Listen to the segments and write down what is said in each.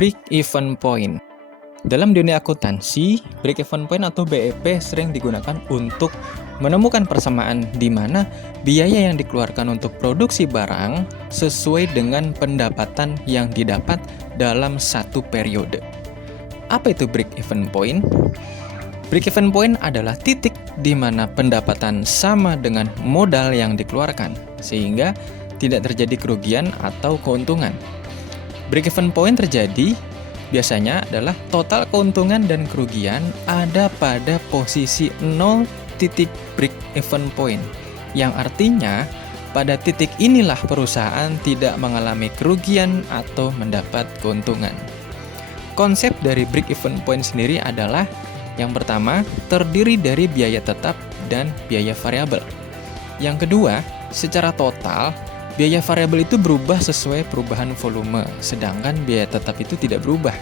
break-even point. Dalam dunia akuntansi, break-even point atau BEP sering digunakan untuk menemukan persamaan di mana biaya yang dikeluarkan untuk produksi barang sesuai dengan pendapatan yang didapat dalam satu periode. Apa itu break-even point? Break-even point adalah titik di mana pendapatan sama dengan modal yang dikeluarkan, sehingga tidak terjadi kerugian atau keuntungan. Break-even point terjadi biasanya adalah total keuntungan dan kerugian ada pada posisi 0 titik break-even point, yang artinya pada titik inilah perusahaan tidak mengalami kerugian atau mendapat keuntungan. Konsep dari break-even point sendiri adalah yang pertama, terdiri dari biaya tetap dan biaya variabel. Yang kedua, secara total, biaya variabel itu berubah sesuai perubahan volume, sedangkan biaya tetap itu tidak berubah.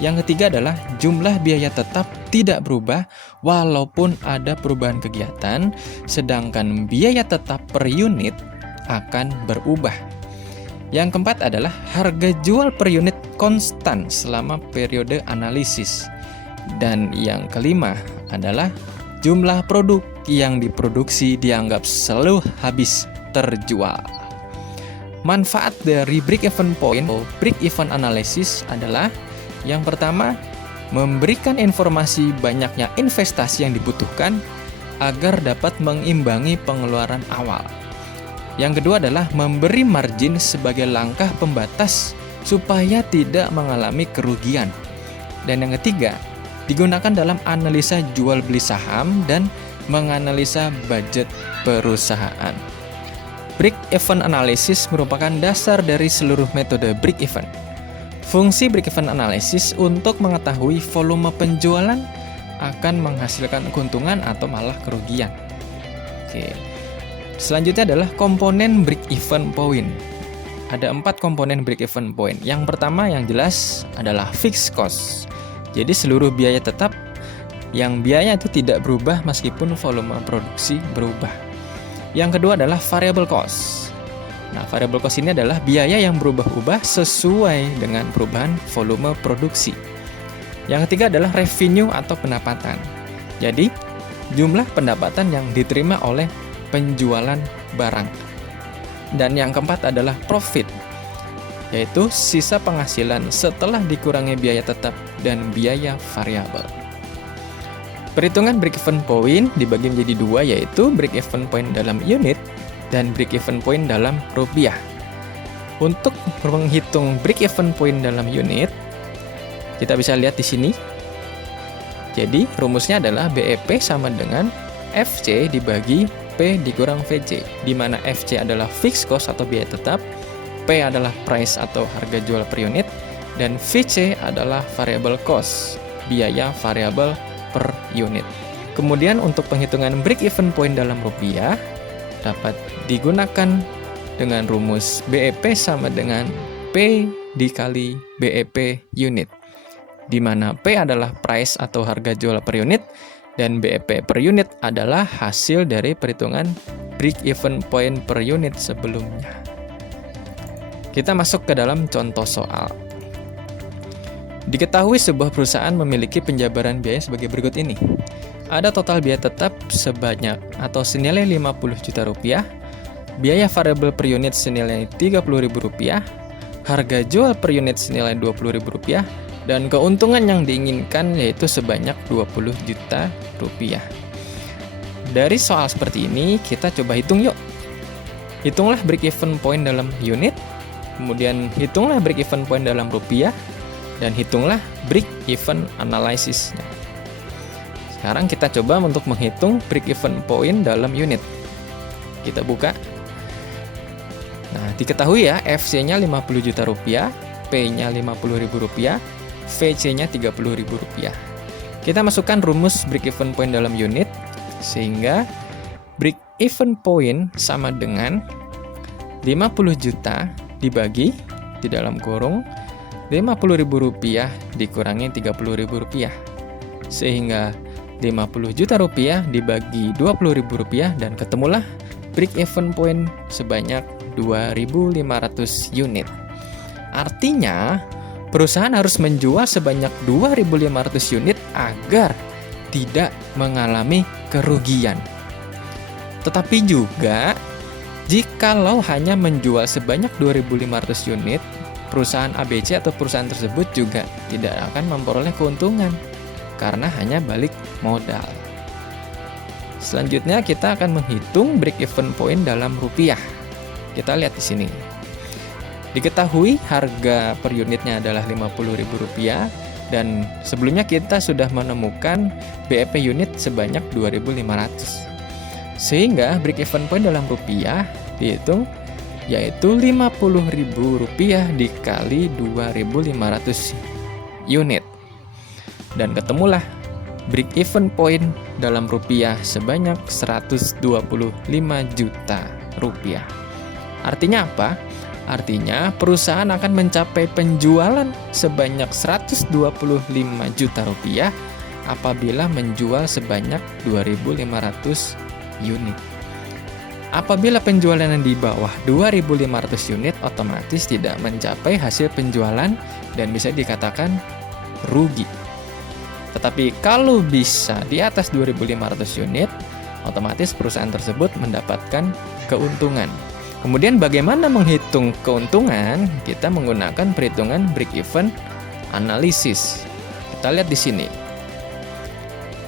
Yang ketiga adalah jumlah biaya tetap tidak berubah walaupun ada perubahan kegiatan, sedangkan biaya tetap per unit akan berubah. Yang keempat adalah harga jual per unit konstan selama periode analisis. Dan yang kelima adalah jumlah produk yang diproduksi dianggap selalu habis terjual. Manfaat dari break-even point atau break-even analysis adalah yang pertama, memberikan informasi banyaknya investasi yang dibutuhkan agar dapat mengimbangi pengeluaran awal. Yang kedua adalah memberi margin sebagai langkah pembatas supaya tidak mengalami kerugian. Dan yang ketiga, digunakan dalam analisa jual beli saham dan menganalisa budget perusahaan. Break-even analysis merupakan dasar dari seluruh metode break-even. Fungsi break-even analysis untuk mengetahui volume penjualan akan menghasilkan keuntungan atau malah kerugian. Oke. Selanjutnya adalah komponen break-even point. Ada 4 komponen break-even point. Yang pertama yang jelas adalah fixed cost. Jadi seluruh biaya tetap yang biaya itu tidak berubah meskipun volume produksi berubah. Yang kedua adalah variable cost. Nah, variable cost ini adalah biaya yang berubah-ubah sesuai dengan perubahan volume produksi. Yang ketiga adalah revenue atau pendapatan. Jadi, jumlah pendapatan yang diterima oleh penjualan barang. Dan yang keempat adalah profit, yaitu sisa penghasilan setelah dikurangi biaya tetap dan biaya variabel. Perhitungan break-even point dibagi menjadi 2, yaitu break-even point dalam unit dan break-even point dalam rupiah. Untuk menghitung break-even point dalam unit, kita bisa lihat di sini. Jadi, rumusnya adalah BEP sama dengan FC dibagi P dikurang VC, di mana FC adalah fixed cost atau biaya tetap, P adalah price atau harga jual per unit, dan VC adalah variable cost, biaya variabel per unit. Kemudian untuk penghitungan break-even point dalam rupiah, dapat digunakan dengan rumus BEP sama dengan P dikali BEP unit, di mana P adalah price atau harga jual per unit dan BEP per unit adalah hasil dari perhitungan break-even point per unit sebelumnya. Kita masuk ke dalam contoh soal. Diketahui sebuah perusahaan memiliki penjabaran biaya sebagai berikut ini. Ada total biaya tetap sebanyak atau senilai 50 juta rupiah, biaya variabel per unit senilai 30.000 rupiah, harga jual per unit senilai 20.000 rupiah, dan keuntungan yang diinginkan yaitu sebanyak 20 juta rupiah. Dari soal seperti ini, kita coba hitung yuk. Hitunglah break-even point dalam unit, kemudian hitunglah break-even point dalam rupiah, dan hitunglah break-even analysisnya. Sekarang kita coba untuk menghitung break-even point dalam unit. Kita buka. Nah, diketahui ya, FC-nya 50 juta rupiah, P-nya 50.000 rupiah, VC-nya 30.000 rupiah. Kita masukkan rumus break-even point dalam unit, sehingga break-even point sama dengan 50 juta dibagi di dalam kurung 50.000 rupiah dikurangi 30.000 rupiah, sehingga 50 juta rupiah dibagi 20.000 rupiah dan ketemulah break-even point sebanyak 2.500 unit. Artinya perusahaan harus menjual sebanyak 2.500 unit agar tidak mengalami kerugian. Tetapi juga, jikalau hanya menjual sebanyak 2.500 unit, perusahaan ABC atau perusahaan tersebut juga tidak akan memperoleh keuntungan karena hanya balik modal. Selanjutnya kita akan menghitung break-even point dalam rupiah. Kita lihat di sini. Diketahui harga per unitnya adalah Rp50.000 dan sebelumnya kita sudah menemukan BEP unit sebanyak 2.500. Sehingga break-even point dalam rupiah dihitung yaitu Rp50.000 dikali 2.500 unit. Dan ketemulah break-even point dalam rupiah sebanyak Rp125 juta. Artinya apa? Artinya perusahaan akan mencapai penjualan sebanyak Rp125 juta apabila menjual sebanyak 2.500 unit. Apabila penjualan yang di bawah 2.500 unit otomatis tidak mencapai hasil penjualan dan bisa dikatakan rugi. Tetapi kalau bisa di atas 2.500 unit, otomatis perusahaan tersebut mendapatkan keuntungan. Kemudian bagaimana menghitung keuntungan? Kita menggunakan perhitungan break-even analysis. Kita lihat di sini.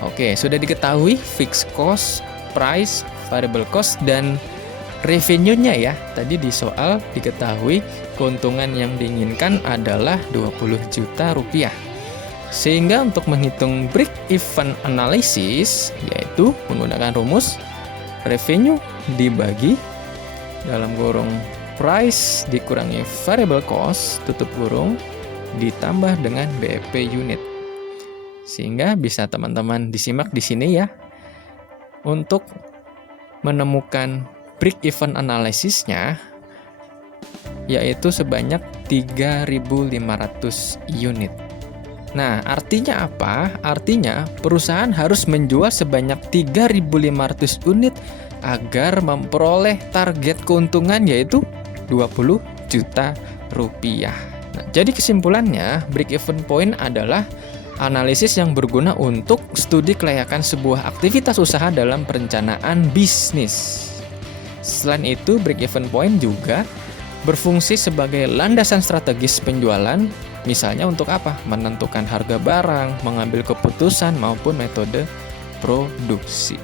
Oke, sudah diketahui fixed cost, price, variable cost, dan revenue-nya ya. Tadi di soal diketahui keuntungan yang diinginkan adalah Rp20 juta. Sehingga untuk menghitung break-even analysis, yaitu menggunakan rumus revenue dibagi dalam kurung price dikurangi variable cost tutup kurung ditambah dengan BEP unit. Sehingga bisa teman-teman disimak di sini ya. Untuk menemukan break-even analysisnya yaitu sebanyak 3.500 unit. Nah, artinya apa? Artinya perusahaan harus menjual sebanyak 3.500 unit agar memperoleh target keuntungan yaitu Rp20 juta. Nah, jadi kesimpulannya, break-even point adalah analisis yang berguna untuk studi kelayakan sebuah aktivitas usaha dalam perencanaan bisnis. Selain itu, break-even point juga berfungsi sebagai landasan strategis penjualan. Misalnya untuk apa? Menentukan harga barang, mengambil keputusan, maupun metode produksi.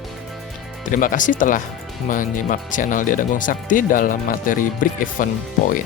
Terima kasih telah menyimak channel Dian Agung Sakti dalam materi break-even point.